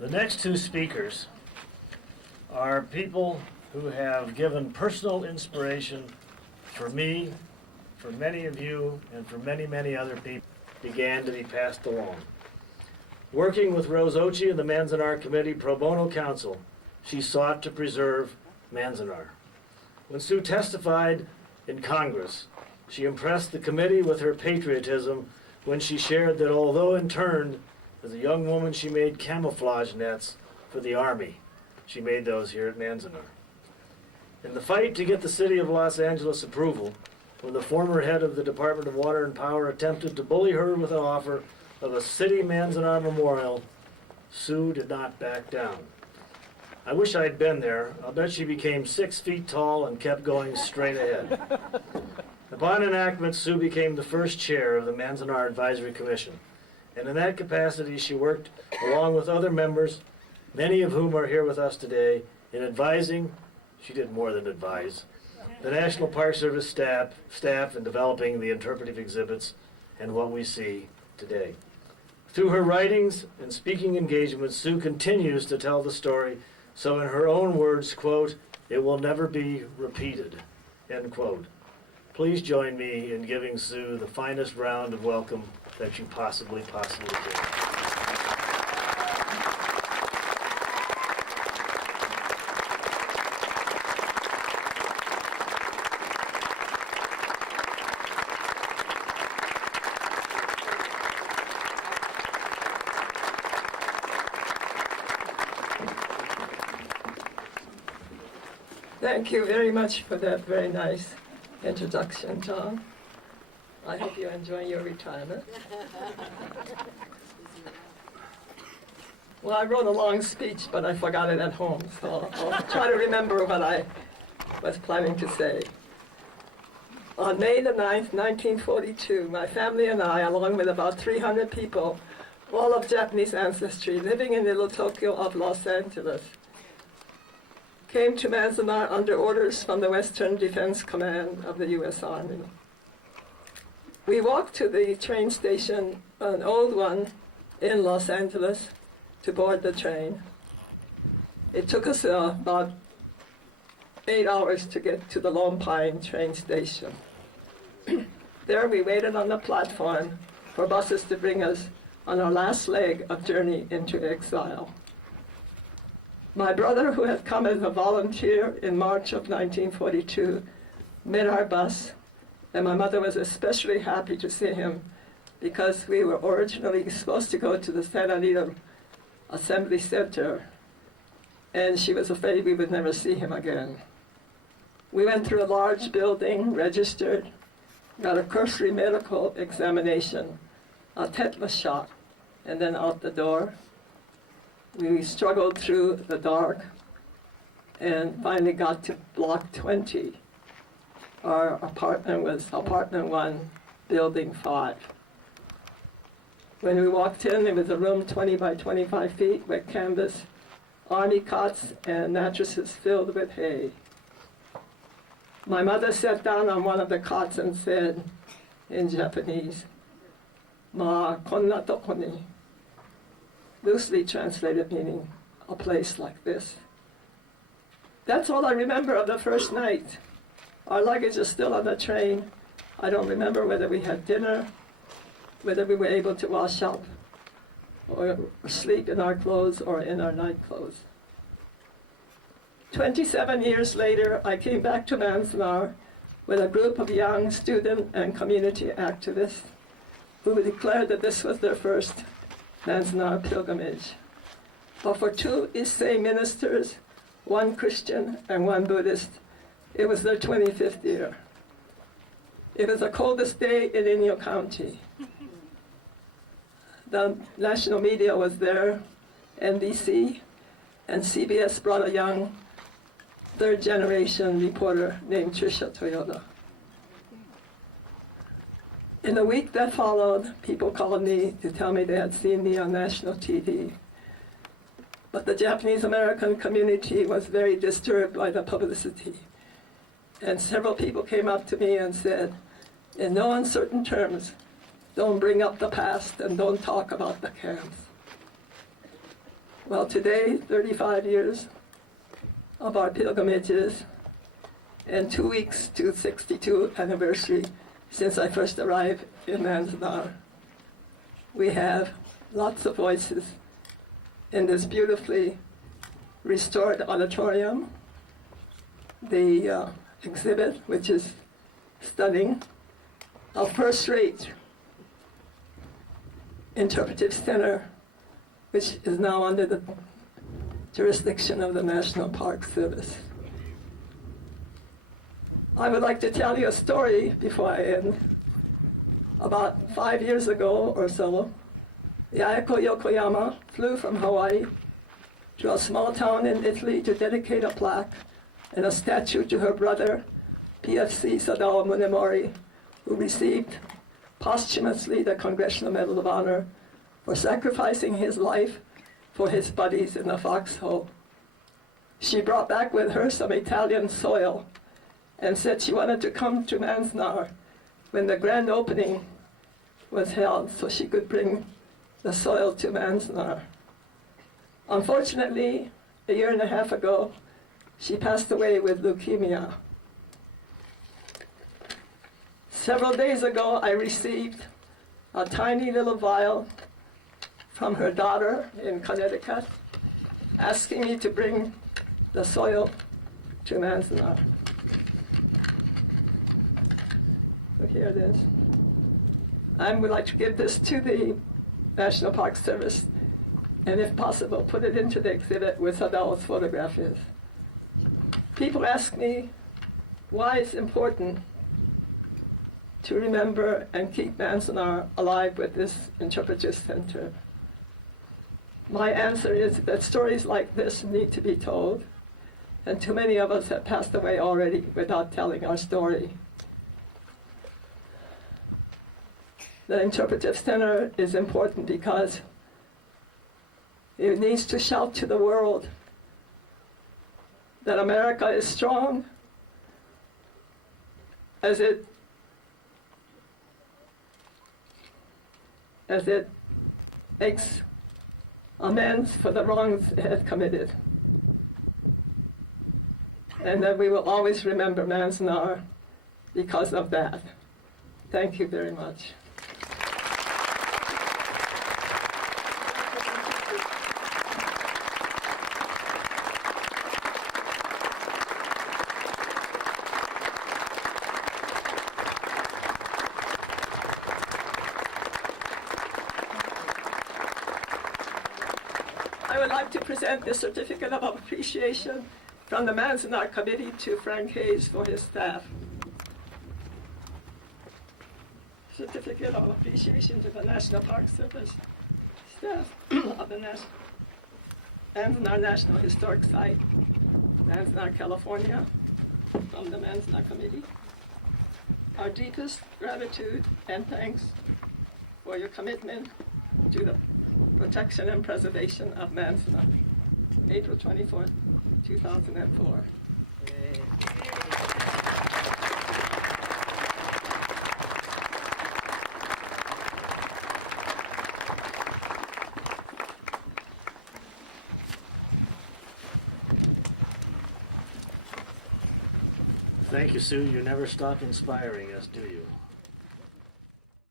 The next two speakers are people who have given personal inspiration for me, for many of you, and for many, many other people, began to be passed along. Working with Rose Ochi and the Manzanar Committee Pro Bono Council, she sought to preserve Manzanar. When Sue testified in Congress, she impressed the committee with her patriotism when she shared that although interned as a young woman, she made camouflage nets for the Army. She made those here at Manzanar. In the fight to get the city of Los Angeles approval, when the former head of the Department of Water and Power attempted to bully her with an offer of a city Manzanar memorial, Sue did not back down. I wish I'd been there. I'll bet she became 6 feet tall and kept going straight ahead. Upon enactment, Sue became the first chair of the Manzanar Advisory Commission. And in that capacity, she worked along with other members, many of whom are here with us today, in advising, she did more than advise, the National Park Service staff in developing the interpretive exhibits and what we see today. Through her writings and speaking engagements, Sue continues to tell the story, so in her own words, quote, "It will never be repeated," end quote. Please join me in giving Sue the finest round of welcome that you possibly can. Thank you very much for that very nice introduction, John. I hope you enjoy your retirement. Well, I wrote a long speech, but I forgot it at home, so I'll try to remember what I was planning to say. On May the 9th, 1942, my family and I, along with about 300 people, all of Japanese ancestry, living in Little Tokyo of Los Angeles, came to Manzanar under orders from the Western Defense Command of the U.S. Army. We walked to the train station, an old one in Los Angeles, to board the train. It took us about 8 hours to get to the Lone Pine train station. There we waited on the platform for buses to bring us on our last leg of journey into exile. My brother, who had come as a volunteer in March of 1942, met our bus, and my mother was especially happy to see him because we were originally supposed to go to the Santa Anita Assembly Center, and she was afraid we would never see him again. We went through a large building, registered, got a cursory medical examination, a tetanus shot, and then out the door. We struggled through the dark and finally got to block 20. Our apartment was apartment 1, building 5. When we walked in, it was a room 20 by 25 feet with canvas, army cots, and mattresses filled with hay. My mother sat down on one of the cots and said in Japanese, "Ma konna toko ni," loosely translated meaning a place like this. That's all I remember of the first night. Our luggage is still on the train. I don't remember whether we had dinner, whether we were able to wash up or sleep in our clothes or in our night clothes. 27 years later, I came back to Manzanar with a group of young student and community activists who declared that this was their first Manzanar pilgrimage. But for 2 Issei ministers, 1 Christian and 1 Buddhist, it was their 25th year. It was the coldest day in Inyo County. The national media was there, NBC, and CBS brought a young third-generation reporter named Trisha Toyoda. In the week that followed, people called me to tell me they had seen me on national TV. But the Japanese-American community was very disturbed by the publicity. And several people came up to me and said, in no uncertain terms, don't bring up the past and don't talk about the camps. Well, today, 35 years of our pilgrimages, and 2 weeks to 62nd anniversary since I first arrived in Manzanar. We have lots of voices in this beautifully restored auditorium. The exhibit, which is stunning, a first-rate interpretive center, which is now under the jurisdiction of the National Park Service. I would like to tell you a story before I end. About 5 years ago or so, Yayako Yokoyama flew from Hawaii to a small town in Italy to dedicate a plaque and a statue to her brother, PFC Sadao Munemori, who received posthumously the Congressional Medal of Honor for sacrificing his life for his buddies in the foxhole. She brought back with her some Italian soil and said she wanted to come to Manzanar when the grand opening was held so she could bring the soil to Manzanar. Unfortunately, a year and a half ago, she passed away with leukemia. Several days ago, I received a tiny little vial from her daughter in Connecticut, asking me to bring the soil to Manzanar. So here it is. I would like to give this to the National Park Service, and if possible, put it into the exhibit where Sadao's photograph is. People ask me why it's important to remember and keep Manzanar alive with this interpretive center. My answer is that stories like this need to be told, and too many of us have passed away already without telling our story. The interpretive center is important because it needs to shout to the world that America is strong as it makes amends for the wrongs it has committed. And that we will always remember Manzanar because of that. Thank you very much. I would like to present the Certificate of Appreciation from the Manzanar Committee to Frank Hayes for his staff. Certificate of Appreciation to the National Park Service staff of the Manzanar National Historic Site, Manzanar, California, from the Manzanar Committee. Our deepest gratitude and thanks for your commitment to the protection and preservation of Manzanar. April 24th, 2004. Thank you, Sue. You never stop inspiring us, do you?